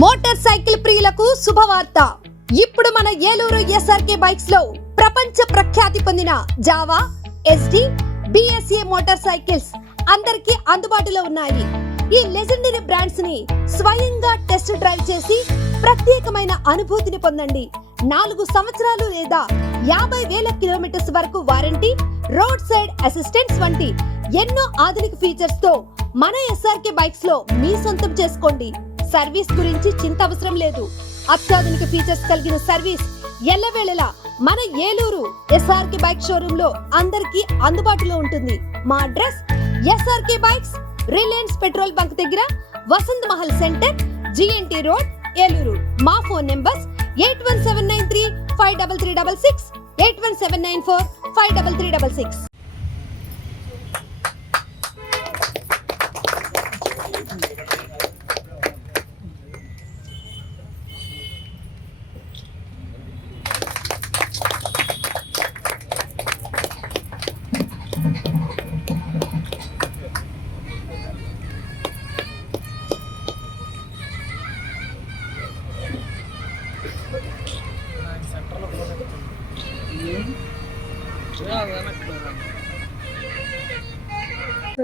Motor cycle ప్రియులకు శుభవార్త. ఇప్పుడు మన ఏలూరు ఎస్ఆర్కే బైక్స్ లో ప్రపంచ ప్రఖ్యాతి పొందిన Java, SD, BSA motor cycles అందరికీ అందుబాటులో ఉన్నాయి. ఈ లెజెండరీ బ్రాండ్స్ ని స్వయంగా టెస్ట్ డ్రైవ్ చేసి ప్రత్యేకమైన అనుభూతిని పొందండి. 4 సంవత్సరాలు లేదా 50,000 కిలోమీటర్స్ వరకు వారంటీ, రోడ్ సైడ్ అసిస్టెంట్స్ వంటి ఎన్నో ఆధునిక ఫీచర్స్ తో మన ఎస్ఆర్కే బైక్స్ లో మీ సొంతం చేసుకోండి. సర్వీస్ గురించి చింత అవసరం లేదు. అత్యాధునిక ఫీచర్స్ కలిగిన సర్వీస్ ఎల్లవేళలా మన ఏలూరు ఎస్ఆర్కే బైక్ షోరూమ్ లో అందరికీ అందుబాటులో ఉంటుంది. మా address SRK bikes, Reliance petrol bunk దగ్గర, Vasant Mahal centre, GNT road, Eluru. మా ఫోన్ నెంబర్స్ 8179353366, 8179453366.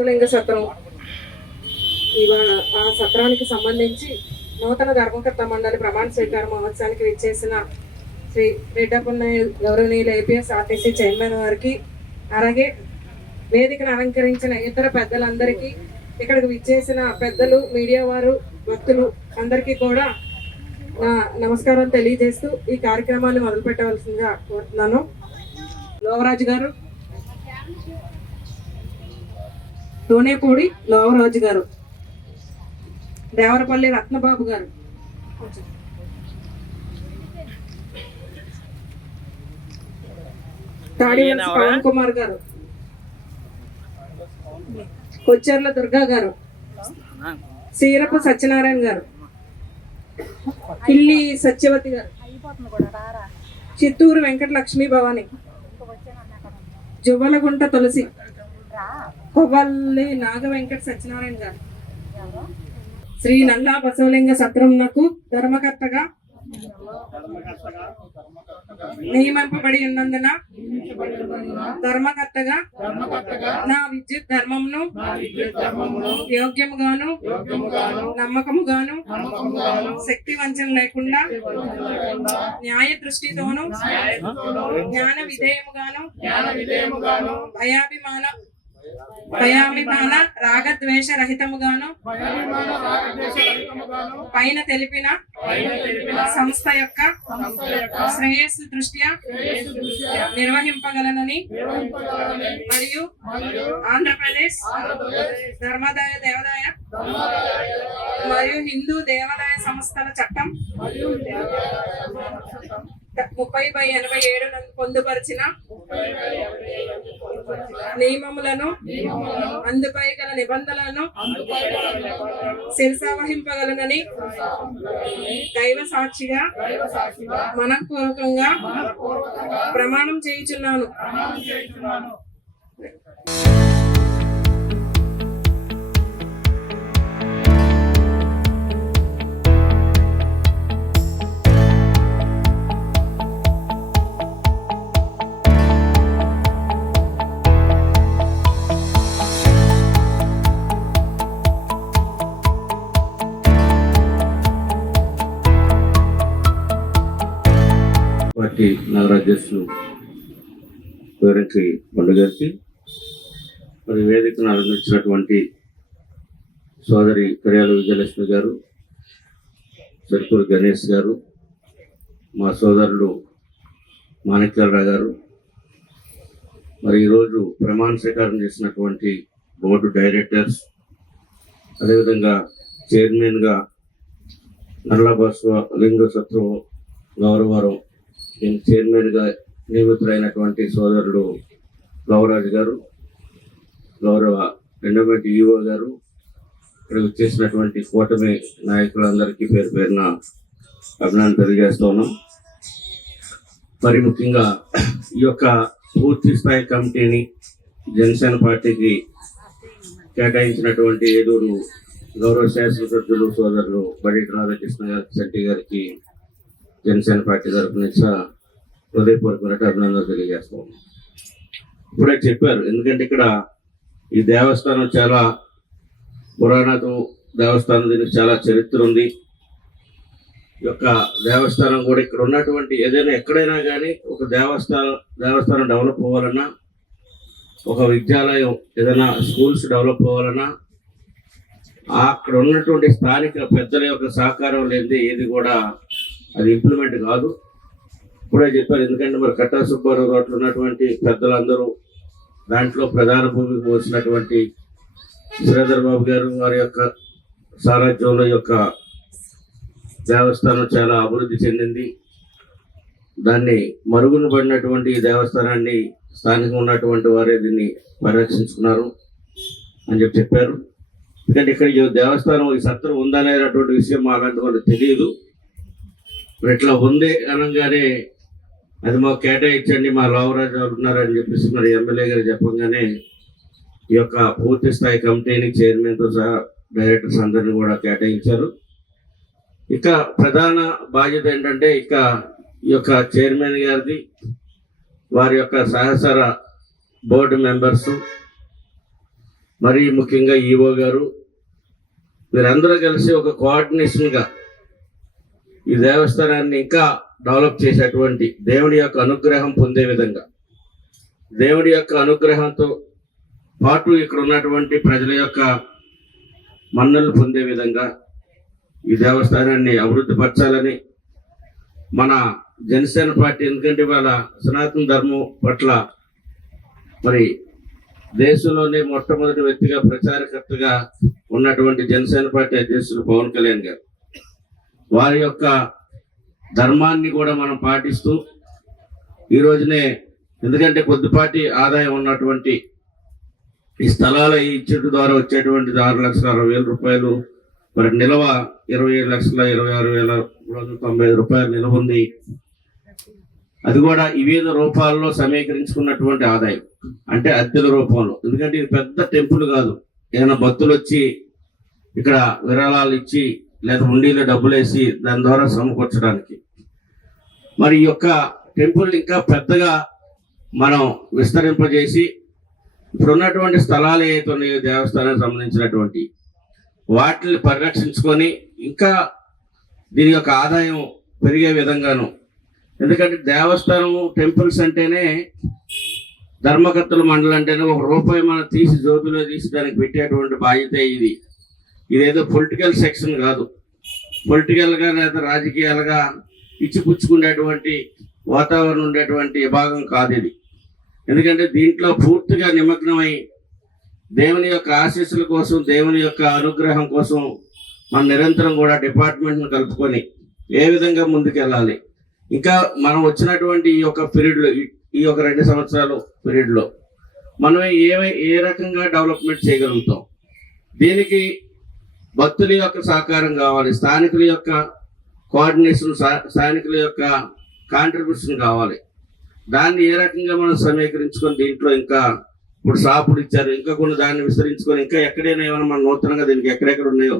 లింగ సత్రం ఇవాళ ఆ సత్రానికి సంబంధించి నూతన ధర్మకర్త మండలి ప్రమాణ స్వీకార మహోత్సవానికి విచ్చేసిన శ్రీ రెడ్డపున్నయ్య గౌరవనీయులు ఏపీఎస్ ఆర్టీసీ చైర్మన్ వారికి, అలాగే వేదికను అలంకరించిన ఇతర పెద్దలందరికీ, ఇక్కడికి విచ్చేసిన పెద్దలు, మీడియా వారు, భక్తులు అందరికీ కూడా నా నమస్కారం తెలియజేస్తూ ఈ కార్యక్రమాన్ని మొదలు పెట్టవలసిందిగా కోరుతున్నాను. లోవరాజు గారు, తోనేపూడి లోవరాజు గారు, దేవరపల్లి రత్నబాబు గారు, తాడివలస పవన్ కుమార్ గారు, కొచ్చెర్ల దుర్గా గారు, సీరపు సత్యనారాయణ గారు, పిల్లి సత్యవతి గారు, చిత్తూరు వెంకట లక్ష్మీ భవాని, జువ్వలగుంట తులసి, కొవ్వల్లి నాగ వెంకట సత్యనారాయణ గారు, శ్రీ నల్లా బసవలింగ సత్రంనకు ధర్మకర్తగా నియమింపబడి ఉన్నందున ధర్మకర్తగా నా విద్యుత్ ధర్మమును యోగ్యముగాను నమ్మకముగాను శక్తి వంచన లేకుండా న్యాయ దృష్టితోను జ్ఞాన విధేయముగాను భయాభిమాన రాగద్వేష రహితముగాను పైన తెలిపిన సంస్థ యొక్క శ్రేయస్సు దృష్ట్యా నిర్వహింపగలనని మరియు ఆంధ్రప్రదేశ్ ధర్మాదాయ దేవాదాయ మరియు హిందూ దేవాదాయ సంస్థల చట్టం 30/87 నందు పొందుపరిచిన నియమములను, అందుపై గల నిబంధనలను శిరసావహింపగలనని దైవ సాక్షిగా మనఃపూర్వకంగా ప్రమాణం చేయుచున్నాను. పార్టీ నగర అధ్యక్షులు పేరెంట్రి పండుగారికి, మరి వేదికను అలంకరించినటువంటి సోదరి కర్యాల విజయలక్ష్మి గారు, సరికూరు గణేష్ గారు, మా సోదరులు మాణిక్యాలరావు గారు, మరి ఈరోజు ప్రమాణ స్వీకారం చేసినటువంటి బోర్డు డైరెక్టర్స్, అదేవిధంగా చైర్మన్గా నల్ల బసవలింగ సత్రం గౌరవరం చైర్మన్గా నియమితులైనటువంటి సోదరుడు లోవరాజు గారు, గౌరవ ఎండోమెంట్ ఈఓ గారు, ఇక్కడ వచ్చేసినటువంటి కూటమి నాయకులందరికీ పేరు పేరున అభినందన తెలియజేస్తూ ఉన్నాం. మరి ముఖ్యంగా ఈ యొక్క పూర్తి స్థాయి కమిటీని జనసేన పార్టీకి కేటాయించినటువంటి ఏలూరు గౌరవ శాసనసభ్యులు సోదరులు బడి రాధాకృష్ణ గారికి, శెట్టి గారికి జనసేన పార్టీ తరఫు నుంచి హృదయపూర్వకమైన అభినందనలు తెలియజేస్తాం. ఇప్పుడే చెప్పారు, ఎందుకంటే ఇక్కడ ఈ దేవస్థానం చాలా పురాణం దేవస్థానం, దీనికి చాలా చరిత్ర ఉంది. ఈ యొక్క దేవస్థానం కూడా ఇక్కడ ఉన్నటువంటి ఏదైనా ఎక్కడైనా కానీ ఒక దేవస్థానం డెవలప్ అవ్వాలన్నా, ఒక విద్యాలయం ఏదైనా స్కూల్స్ డెవలప్ అవ్వాలన్నా అక్కడ ఉన్నటువంటి స్థానిక పెద్దల యొక్క సహకారం లేనిది ఏది కూడా అది ఇంప్లిమెంట్ కాదు. ఇప్పుడే చెప్పారు, ఎందుకంటే మరి కట్టా సుబ్బారావు రోడ్లు ఉన్నటువంటి పెద్దలందరూ దాంట్లో ప్రధాన భూమికి వచ్చినటువంటి శ్రీధర్ బాబు గారు వారి యొక్క సారథ్యంలో యొక్క దేవస్థానం చాలా అభివృద్ధి చెందింది. దాన్ని మరుగున పడినటువంటి ఈ దేవస్థానాన్ని స్థానికంగా ఉన్నటువంటి వారే దీన్ని పరిరక్షించుకున్నారు అని చెప్పారు. ఎందుకంటే ఇక్కడ ఈ దేవస్థానం ఈ సత్రం ఉందనేటటువంటి విషయం మాకంటే వాళ్ళకి తెలియదు. ఇట్లా ఉంది అనగానే అది మాకు కేటాయించండి, మా లోవరాజు ఉన్నారని చెప్పేసి మరి ఎమ్మెల్యే గారు చెప్పగానే ఈ యొక్క పూర్తి స్థాయి కమిటీని చైర్మన్తో సహా డైరెక్టర్స్ అందరినీ కూడా కేటాయించారు. ఇక ప్రధాన బాధ్యత ఏంటంటే ఇక ఈ యొక్క చైర్మన్ గారిది, వారి యొక్క సహచర బోర్డు మెంబర్సు, మరి ముఖ్యంగా ఈఓ గారు, వీరందరూ కలిసి ఒక కోఆర్డినేషన్గా ఈ దేవస్థానాన్ని ఇంకా డెవలప్ చేసేటువంటి దేవుడి యొక్క అనుగ్రహం పొందే విధంగా, దేవుడి యొక్క అనుగ్రహంతో పాటు ఇక్కడ ఉన్నటువంటి ప్రజల యొక్క మన్నలు పొందే విధంగా ఈ దేవస్థానాన్ని అభివృద్ధి పరచాలని మన జనసేన పార్టీ, ఎందుకంటే వాళ్ళ సనాతన ధర్మం పట్ల మరి దేశంలోనే మొట్టమొదటి వ్యక్తిగా ప్రచారకర్తగా ఉన్నటువంటి జనసేన పార్టీ అధ్యక్షులు పవన్ కళ్యాణ్ గారు, వారి యొక్క ధర్మాన్ని కూడా మనం పాటిస్తూ ఈ రోజునే, ఎందుకంటే కొద్దిపాటి ఆదాయం ఉన్నటువంటి ఈ స్థలాల ఈ ఇచ్చేటు ద్వారా వచ్చేటువంటి 6,60,000 రూపాయలు, మరి నిల్వ 27,26,295 రూపాయలు నిల్వ ఉంది. అది కూడా వివిధ రూపాల్లో సమీకరించుకున్నటువంటి ఆదాయం, అంటే అద్దెల రూపంలో. ఎందుకంటే ఇది పెద్ద టెంపుల్ కాదు, ఏమైనా భక్తులు వచ్చి ఇక్కడ విరాళాలు ఇచ్చి లేదా హుండీలో డబ్బులు వేసి దాని ద్వారా సమకూర్చడానికి. మరి ఈ యొక్క టెంపుల్ ఇంకా పెద్దగా మనం విస్తరింపజేసి ఇప్పుడు ఉన్నటువంటి స్థలాలు ఏవైతే ఉన్నాయో దేవస్థానానికి సంబంధించినటువంటి వాటిని పరిరక్షించుకొని ఇంకా దీని యొక్క ఆదాయం పెరిగే విధంగాను, ఎందుకంటే దేవస్థానము టెంపుల్స్ అంటేనే ధర్మకర్తల మండలి అంటేనే ₹1 మనం తీసి జోబిలో తీసి దానికి పెట్టేటువంటి బాధ్యత ఇది. ఇదేదో పొలిటికల్ సెక్షన్ కాదు, పొలిటికల్గా లేదా రాజకీయాలుగా ఇచ్చిపుచ్చుకునేటువంటి వాతావరణం ఉండేటువంటి విభాగం కాదు ఇది. ఎందుకంటే దీంట్లో పూర్తిగా నిమగ్నమై దేవుని యొక్క ఆశీస్సుల కోసం, దేవుని యొక్క అనుగ్రహం కోసం మనం నిరంతరం కూడా డిపార్ట్మెంట్ను కలుపుకొని ఏ విధంగా ముందుకెళ్ళాలి, ఇంకా మనం వచ్చినటువంటి ఈ యొక్క పీరియడ్లో, ఈ యొక్క 2 సంవత్సరాలు పీరియడ్లో మనం ఏ రకంగా డెవలప్మెంట్ చేయగలుగుతాం, దీనికి భక్తుల యొక్క సహకారం కావాలి, స్థానికుల యొక్క కోఆర్డినేషన్, స్థానికుల యొక్క కాంట్రిబ్యూషన్ కావాలి. దాన్ని ఏ రకంగా మనం సమీకరించుకొని దీంట్లో ఇంకా ఇప్పుడు షాపులు ఇచ్చారు, ఇంకా కొన్ని దాన్ని విస్తరించుకొని ఇంకా ఎక్కడైనా ఏమైనా మనం నూతనంగా దీనికి ఎక్కడెక్కడ ఉన్నాయో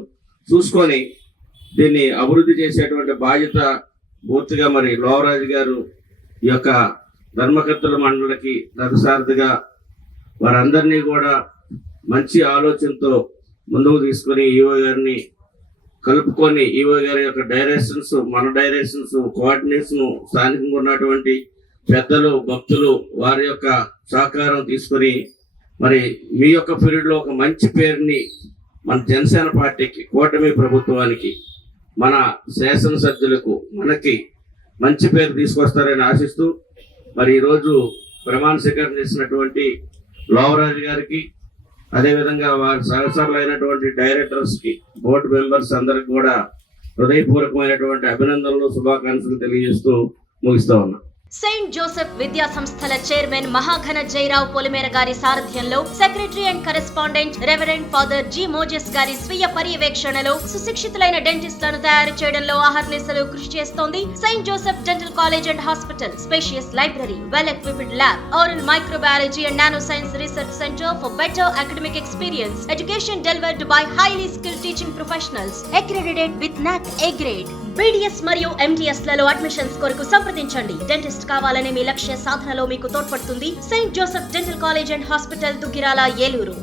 చూసుకొని దీన్ని అభివృద్ధి చేసేటువంటి బాధ్యత పూర్తిగా మరి లోవరాజు గారు ఈ యొక్క ధర్మకర్తల మండలికి రథసారథిగా వారందరినీ కూడా మంచి ఆలోచనతో ముందుకు తీసుకొని ఈవో గారిని కలుపుకొని ఈవో గారి యొక్క డైరెక్షన్స్, మన డైరెక్షన్స్, కోఆర్డినేషన్, స్థానికంగా ఉన్నటువంటి పెద్దలు, భక్తులు వారి యొక్క సహకారం తీసుకొని మరి మీ యొక్క పీరియడ్లో ఒక మంచి పేరుని మన జనసేన పార్టీకి, కూటమి ప్రభుత్వానికి, మన శాసనసభ్యులకు మనకి మంచి పేరు తీసుకొస్తారని ఆశిస్తూ మరి ఈరోజు ప్రమాణ స్వీకారం చేసినటువంటి లోవరాజు గారికి, అదేవిధంగా వారి సహచరులైనటువంటి డైరెక్టర్స్కి, బోర్డు మెంబర్స్ అందరికి కూడా హృదయపూర్వకమైనటువంటి అభినందనలు, శుభాకాంక్షలు తెలియజేస్తూ ముగిస్తా ఉన్నా. సెయింట్ జోసెఫ్ విద్యా సంస్థల చైర్మన్ మహాఘన జయరావు పొలిమేర గారి సారథ్యంలో secretary and correspondent reverend father G Moses గారి స్వీయ పర్యవేక్షణలో సుశిక్షితులైన డెంటిస్టులను తయారు చేయడంలో అహర్నిశలు కృషి చేస్తోంది Saint Joseph dental college and hospital. Spacious library, well equipped lab, oral microbiology and nanoscience research center for better academic experience. Education delivered by highly skilled teaching professionals, accredited with NAC A grade. BDS మరియు MDS లలో admissions కొరకు సంప్రదించండి. Dentist కావాలనే మీ లక్ష్య సాధనలో మీకు తోడ్పడుతుంది Saint Joseph dental college and hospital, Duggirala, Eluru.